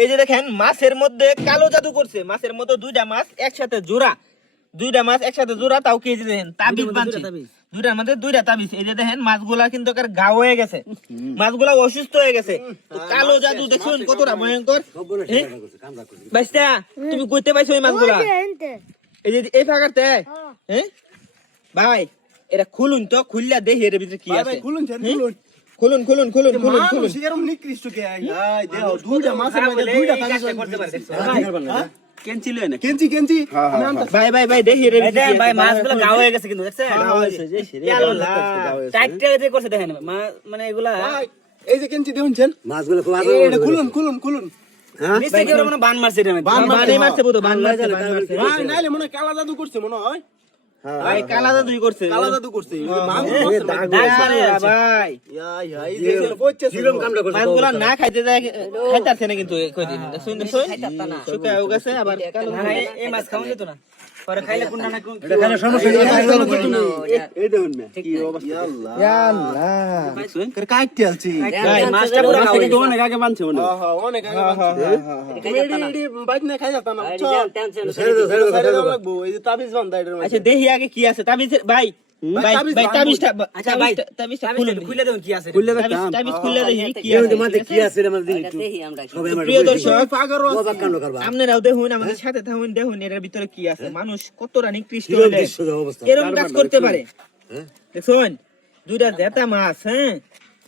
এই যে দেখেন মাছের মধ্যে কালো জাদু করছে। মাছের মধ্যে দুইটা মাছ একসাথে জোড়া। দুইটা মাছ একসাথে জোড়া তাও কেজি দেখেন তাবিজ বানছে। দুইটার মধ্যে দুইটা তাবিজ। এই যে দেখেন মাছগুলা কিন্তু একেবারে গা হয়ে গেছে। মাছগুলা অসুস্থ হয়ে গেছে। তো কালো জাদু দেখুন কতটা ভয়ঙ্কর। এ? বাইস্তা তুমি কইতে পাইছো এই মাছগুলা? এই যে এই ফাঁকাতে হ্যাঁ। ভাই এটা খুলুন তো খুললা দেখি এর ভিতরে কি আছে। খুলুন খুলুন। খুলুন খুলুন খুলুন খুলুন খুলুন। এরম নিকৃষ্ট কে? আই? আই, দেহ, দুইটা মাছের মধ্যে দুইটা তাবিজ হ্যাঁ? কেঞ্চি লয় না কেঞ্চি, কেঞ্চি। ভাই ভাই ভাই দেখি কি আছে। ভাই মাছগুলো গা হয়ে গেছে কিন্তু দেখছেন? গা হয়েছে, যে রে, করছে দেখেন মানে এগুলা এই যে কেঞ্চি দেখুন ছেন। মাছগুলো খুব এই, এটা খুলুন, খুলুন, খুলুন। নিশ্চয়ই কেউ মানে বান মারছে এটা বান মারছে, বানে মারছে বান মারছে। নাইলে মনে হয় কালা জাদু করছে মনে হয়। ভাই কালা করছে কালা জাদু করছে হ্যাঁ, হ্যাঁ, ইয়া, ইয়া। মাছগুলা না খাইতে যায় খাইতাছে না কিন্তু কয়দিন শুকায় গেছে আবার এই- মাছ খাওয়া যেত না হয়ে মনে হ্যাঁ, হ্যাঁ। আচ্ছা দেখি আগে কি আছে? তাবিজ ভাই আপনারাও দেখুন আমাদের সাথে থাকুন দেখুন এর ভিতরে কি আছে। মানুষ হলে দৃশ্য দেওয়া অবস্থা এরকম কাজ করতে পারে? হ্যাঁ? দেখুন দুইটা জেতা মাছ হ্যাঁ?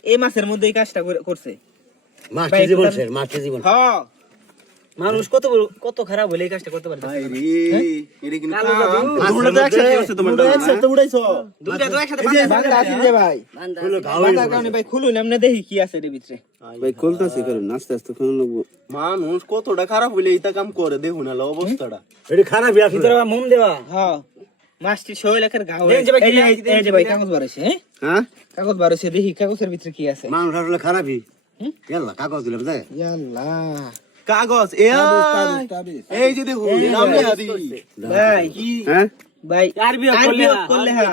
এই মাছের মধ্যে এই কাজটা করছে। জীবন হ্যাঁ মানুষ কত কত খারাপ হলে এই কাজটা করতে পারে ভাই রে, এটা কিন্তু কালো জাদু। কাম। মাছের মধ্যে তোমরা একসাথে উড়াইছো। দুইটা তো একসাথে বান্দা আছেন যে ভাই। হলো কারণে ভাই খুলুন আমরা দেখি কি আছে এর ভিতরে। ভাই খুলতাছি করুন আস্তে আস্তে খুলুন লাগবো। মানুষ কতটা খারাপ হইলে এইটা কাম করে দেখুন হলো অবস্থাটা। এটা খারাপ মোম দেওয়া। হ্যাঁ। মাছটি শরীর একের ভাই, এই যে- ভাই কাগজ বারোছে হ্যাঁ? হ্যাঁ? কাগজ বারোছে দেখি কাগজের ভিতরে কি আছে। মানুষ আসলে খারাপই। ইয়াল্লা কাগজ দিলাম দেখ। ইয়াল্লাহ কাগজ। এ এই যে দেখুন ভাই হ্যাঁ? ভাই করলে হ্যাঁ। করলে হ্যাঁ?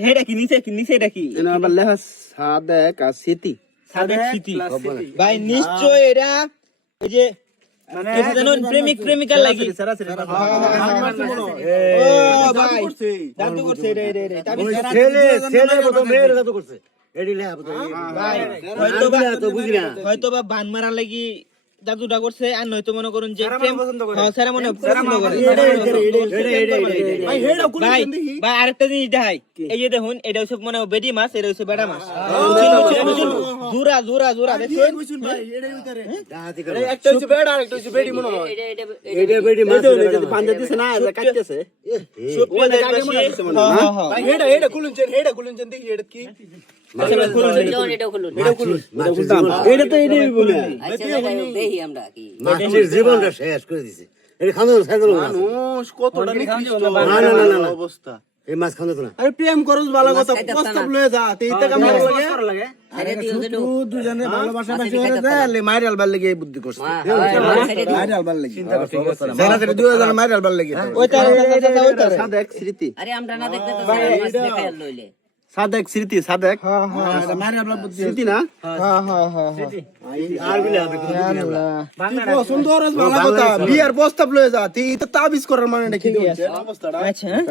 হেডা কি নিচে কি নিচে এটা কি? এনে আবার লেখা সাদেক আর সাদেক স্মৃতি ভাই নিশ্চয় এটা এই যে মানে প্রেমিক প্রেমিকার লাগি। হয়তো তো হয়তো বা বান মারা লাগি জাদুটা করছে আর নয়তো মনে করুন যে সারা প্রেম মনে পছন্দ করে। হ্যাঁ মনে পছন্দ করে ভাই ভাই আরেকটা জিনিস দেখাই এই যে দেখুন এটা হচ্ছে মানে বেডি মাছ এটা হচ্ছে বেড়া মাছ? জোড়া জোড়া জোড়া দেখুন একটা হচ্ছে বেড আর হচ্ছে বেডি মনে হয় এডি বেডি মাছ পাঞ্জা দিছে না কাটতেছে সুপ্রিয় দেশবাসী, হ্যাঁ, হ্যাঁ, হ্যাঁ। ভাই হেডা হেডা খুলুনছেন হেডা দেখি এটা কি ভাই, খুলুন, খুলুন। এটা তো এডি বলে। মাছের জীবনটা শেষ করে দিছে। এটা খানো সাইদল মানুষ কতটা নিকৃষ্ট। না, না, না, না, না। অবস্থা। এই মাছ খানো না আরে প্রেম করস ভালো কথা প্রস্তাব লয়ে যা তে কাম মাছ লাগে। করা দুজনে ভালোবাসা বেশি হয়ে যায় লে মাইর লাগি এই বুদ্ধি করছে। মাইর আলবার লাগি জানা তে দুই জন মাইর আলবার লাগি ওই তার, ওই তার, ওই তার, ওই তার। সাদেক স্মৃতি। আরে আমরা না দেখতে তো মাছ দেখাই লইলে। সাদেক স্মৃতি সাদেক। হ্যাঁ, হ্যাঁ, বুদ্ধি। স্মৃতি না? হ্যাঁ, হ্যাঁ, হ্যাঁ, হ্যাঁ। বিয়ার লয়ে যা তে তাবিজ করার মানে আচ্ছা হ্যাঁ।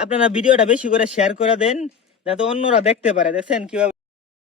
আপনারা ভিডিওটা বেশি করে শেয়ার করে দেন যাতে অন্যরা দেখতে পারে। দেখেন কীভাবে